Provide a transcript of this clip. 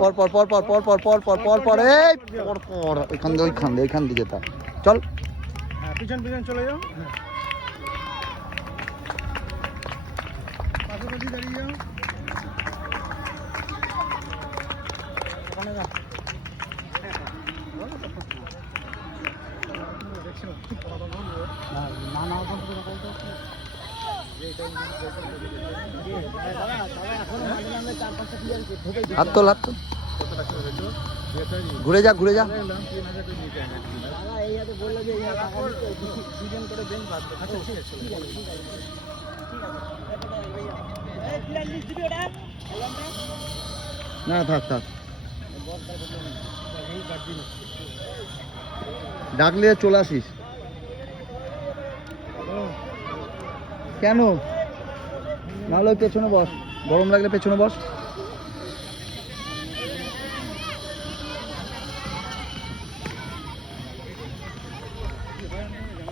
পর পর পর পর পর পর পর পর পর পর এই পর পর ওইখান দিয়ে যেতে চল। পিছন পিছন চলে যাও। পাশাপাশি দাঁড়িয়ে যাও। ওখানে যাও। হাত তোল হাত তোল, ঘুরে যা ঘুরে যা। না থাক থাক, ডাকলে চলে আসিস কেন? নাহলে পেছনে বস, গরম লাগলে পেছনে বস।